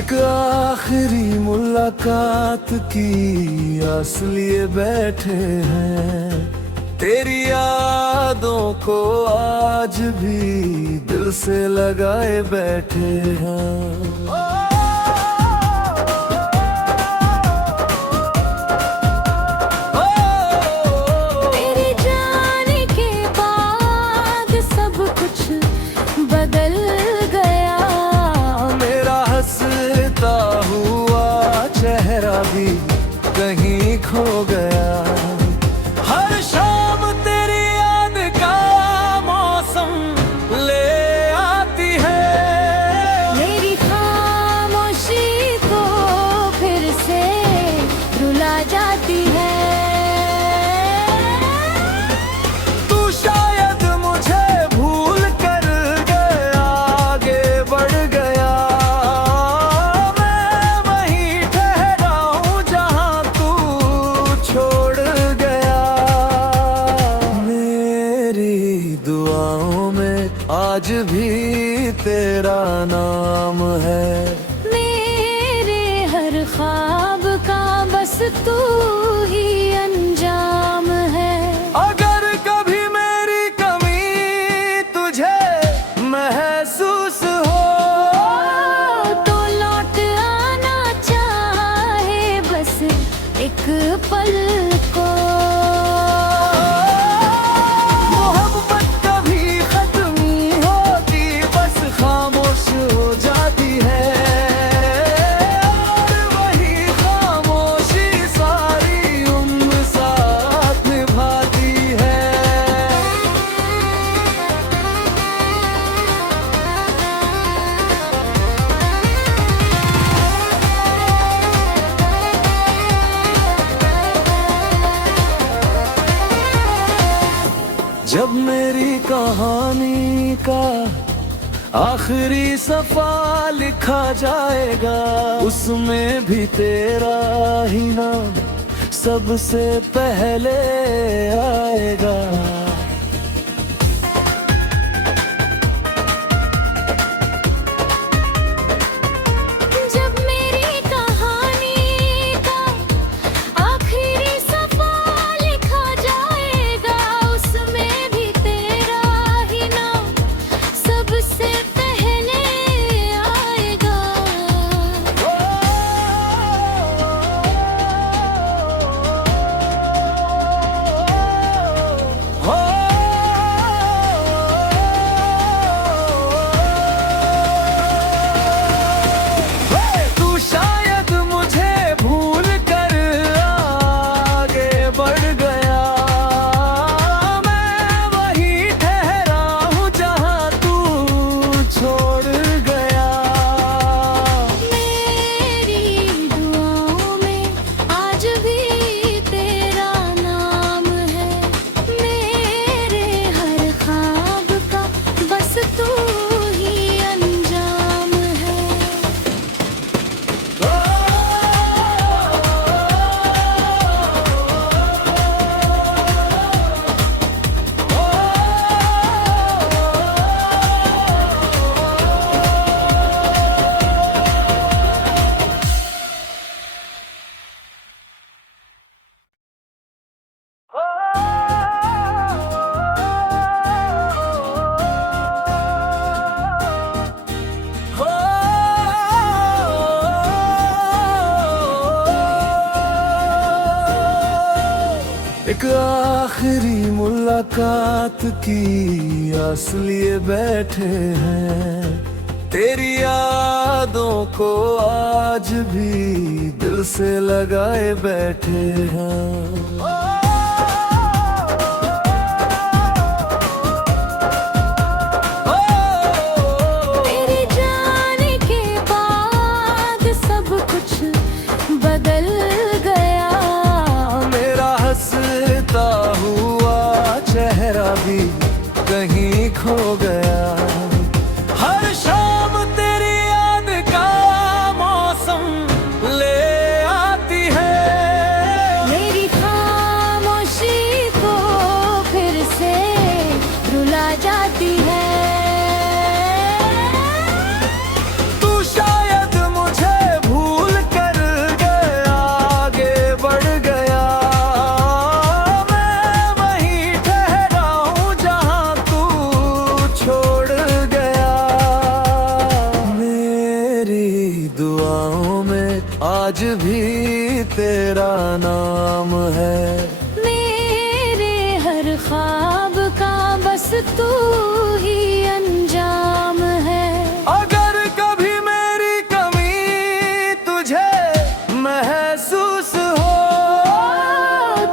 एक आखिरी मुलाकात की आस लिए बैठे हैं। तेरी यादों को आज भी दिल से लगाए बैठे हैं। भी कहीं खो गया। हर शाम तेरी याद का मौसम ले आती है। मेरी खामोशी को फिर से रुला जाती है। तू शायद मुझे भूल कर गया, आगे बढ़ गया। आज भी तेरा नाम है। मेरे हर ख्वाब का बस तू ही अंजाम है। अगर कभी मेरी कमी तुझे महसूस हो तो लौट आना चाहे बस एक पल को। जब मेरी कहानी का आखिरी सफ़ा लिखा जाएगा, उसमें भी तेरा ही नाम सबसे पहले आएगा। एक आखिरी मुलाकात की आस लिए बैठे हैं। तेरी यादों को आज भी दिल से लगाए बैठे हैं। भी कहीं खो गया। हर शाम तेरी याद का मौसम ले आती है। मेरी खामोशी आज भी तेरा नाम है। मेरे हर ख्वाब का बस तू ही अंजाम है। अगर कभी मेरी कमी तुझे महसूस हो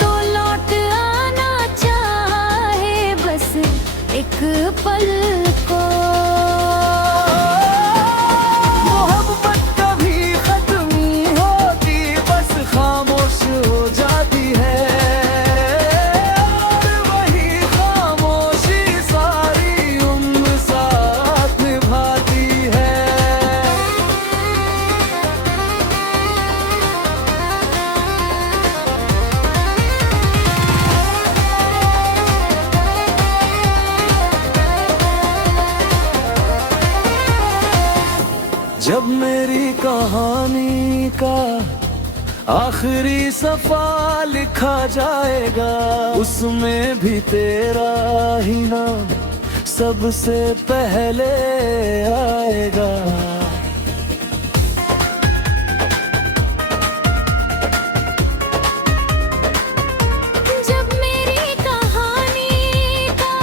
तो लौट आना चाहे बस एक पल को। मोहब्बत कभी खत्म नहीं होती, बस खामोश हो जाती है। और वही खामोशी सारी उम्र साथ निभाती है। जब मेरी कहानी का आखिरी सफा लिखा जाएगा, उसमें भी तेरा ही नाम सबसे पहले आएगा। जब मेरी कहानी का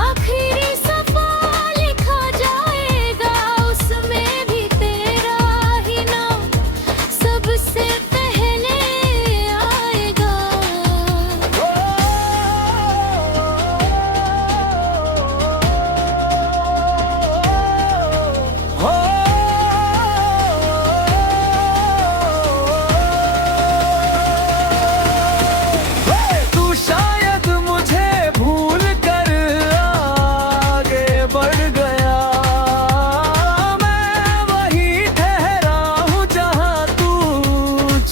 आखिरी सफा लिखा जाएगा, उसमें भी तेरा ही नाम सबसे पहले आएगा। तू शायद मुझे भूल कर आगे बढ़ गया, मैं वहीं ठहरा हूँ जहाँ तू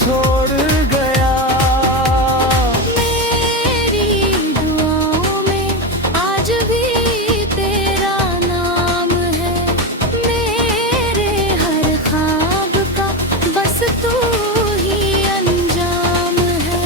छोड़ गया। मेरी दुआओं में आज भी तेरा नाम है। मेरे हर ख्वाब का बस तू ही अंजाम है।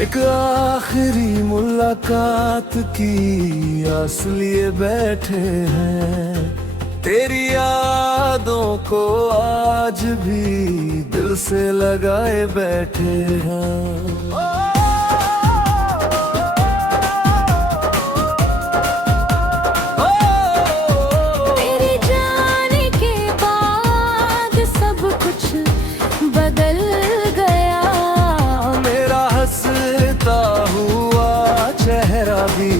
एक आखिरी मुलाकात की आस लिए बैठे हैं, तेरी यादों को आज भी दिल से लगाए बैठे हैं। तेरे जाने के बाद सब कुछ बदल गया। मेरा हंसता हुआ चेहरा भी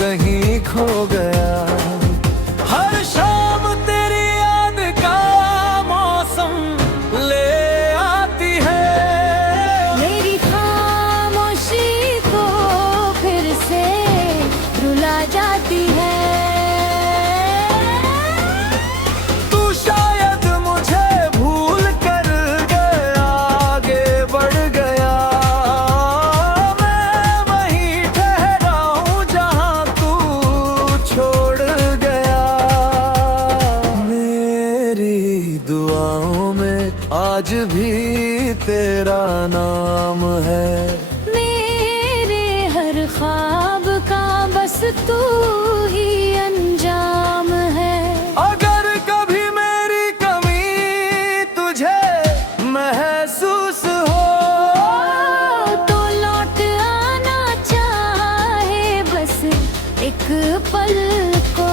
कहीं खो गया। हर शाम तेरी याद का मौसम ले आती है। मेरी खामोशी को फिर से रुला जाती है। तू शायद मुझे भूल कर गया, आगे बढ़ गया, मैं वहीं ठहरा हूँ जहाँ तू छोड़ गया। मेरी दुआओं में आज भी तेरा नाम है। मेरे हर ख्वाब का बस तू ही अंजाम है। अगर कभी मेरी कमी तुझे महसूस हो तो लौट आना चाहे बस एक पल को।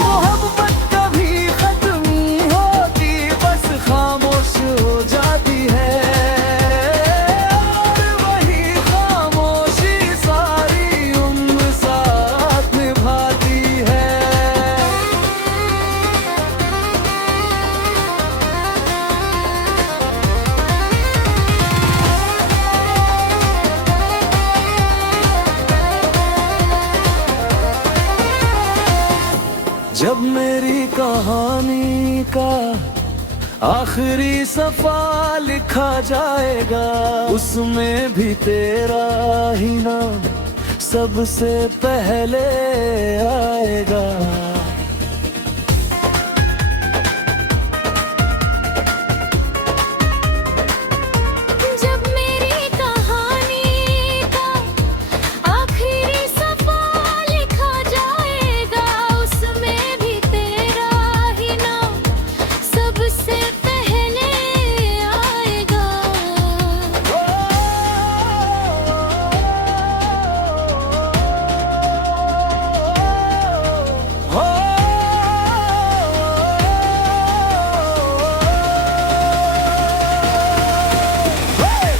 मोहब्बत कभी खत्म नहीं होती, बस खामोश हो जाती है। और वही खामोशी सारी उम्र साथ निभाती है। जब मेरी कहानी का आखिरी सफा लिखा जाएगा, उसमें भी तेरा ही नाम सबसे पहले आएगा। जब मेरी कहानी का आखिरी सफा लिखा जाएगा, उसमें भी तेरा ही नाम सबसे पहले आएगा।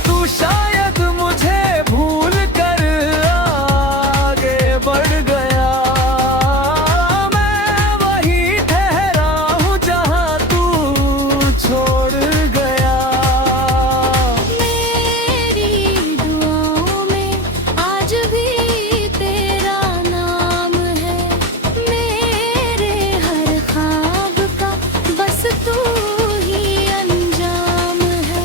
तू शायद मुझे भूल कर आगे बढ़ गया, मैं वहीं ठहरा हूँ जहाँ तू छोड़ गया। मेरी दुआओं में आज भी तेरा नाम है, मेरे हर ख्वाब का बस तू ही अंजाम है।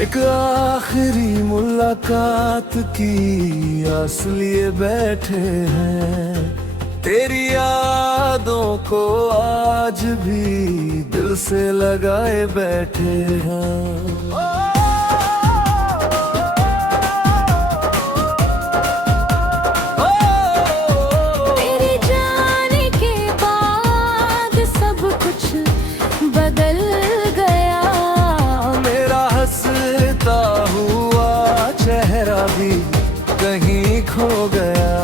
एक आखिरी मुलाकात की आस लिए बैठे हैं, तेरी यादों को आज भी दिल से लगाए बैठे हैं। तेरे जाने के बाद सब कुछ बदल गया, मेरा हंसता हुआ चेहरा भी कहीं खो गया।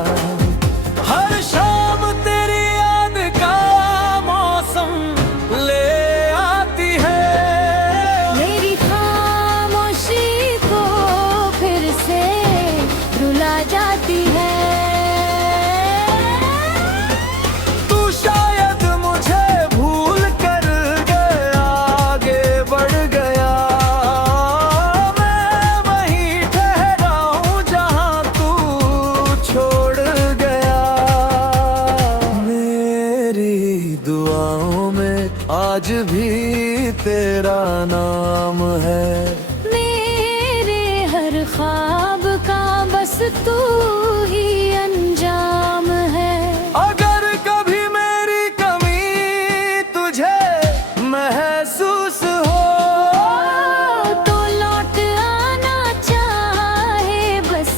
हर शाम तेरी याद का मौसम ले आती है, मेरी खामोशी को फिर से रुला जाती है। तू शायद मुझे भूल कर गया, आगे बढ़ गया, मैं वहीं ठहरा हूँ जहाँ तू छोड़ गया। मेरी दुआओं में आज भी तेरा नाम है, मेरे हर ख्वाब का बस तू ही अंजाम है। अगर कभी मेरी कमी तुझे महसूस हो, तो लौट आना चाहे बस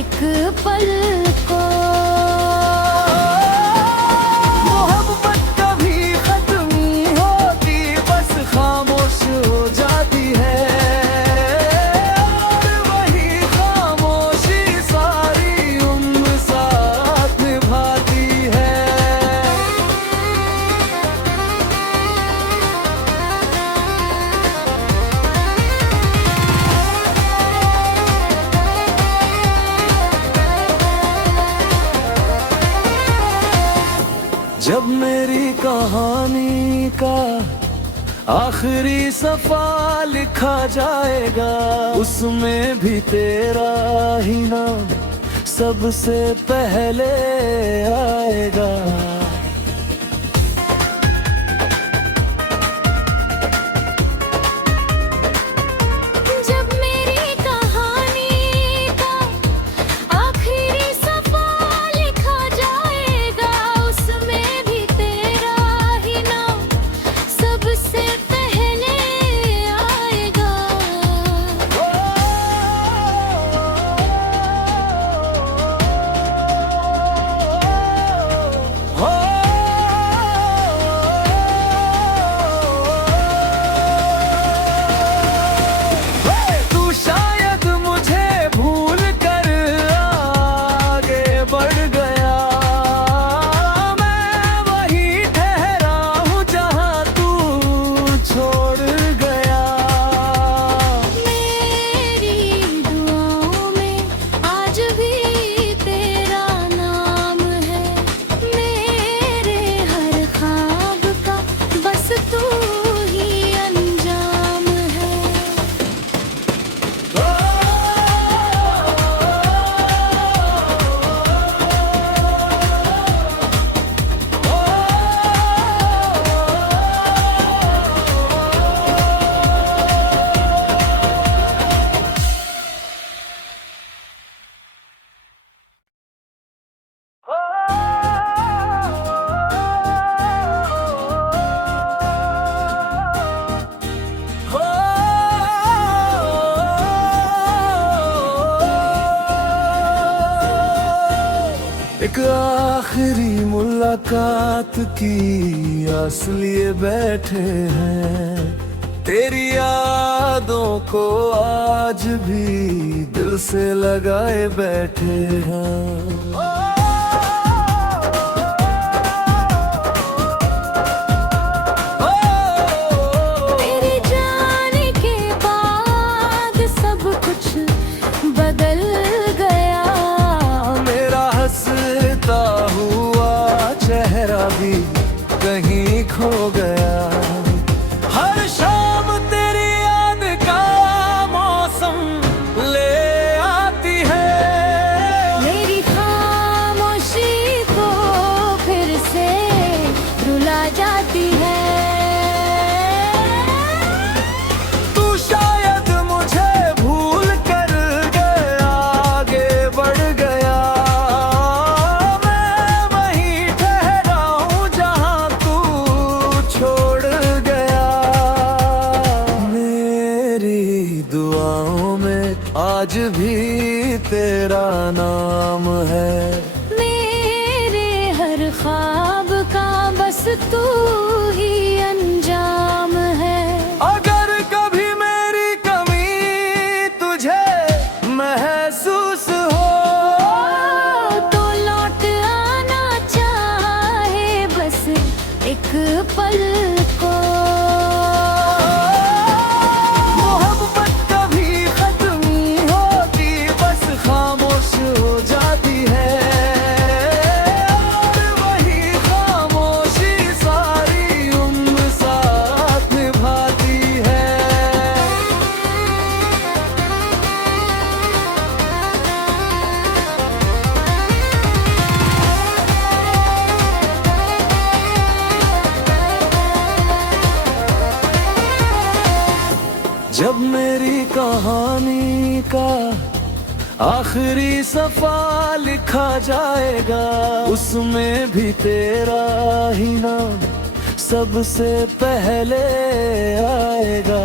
एक पल को। मोहब्बत कभी खत्म नहीं होती, बस खामोश हो जाती है, और वही खामोशी सारी उम्र साथ निभाती है। जब मेरी कहानी का आखिरी सफा लिखा जाएगा, उसमें भी तेरा ही नाम सबसे पहले आएगा। जब मेरी कहानी का आखिरी सफा लिखा जाएगा, उसमें भी तेरा ही नाम सबसे पहले आएगा। हो एक आखिरी मुलाकात की आस लिए बैठे हैं, तेरी यादों को आज भी दिल से लगाए बैठे हैं। तेरे जाने के बाद सब कुछ बदल गया, मेरा हंसता हुआ चेहरा भी कहीं खो गया। हर शाम तेरी याद का मौसम ले आती है, मेरी खामोशी को फिर से रुला जाती है। तू शायद मुझे भूल कर गया, आगे बढ़ गया। मैं वहीं ठहरा हूँ जहाँ तू छोड़ गया। मेरी दुआओं में आज भी तेरा नाम है, मेरे हर ख्वाब का बस तू ही अंजाम है। अगर कभी मेरी कमी तुझे महसूस हो, तो लौट आना चाहे बस एक पल को। मोहब्बत कभी खत्म नहीं होती, बस खामोश हो जाती है। और वही खामोशी सारी उम्र साथ निभाती है। जब मेरी कहानी का आखिरी सफा लिखा जाएगा, उसमें भी तेरा ही नाम सबसे पहले आएगा।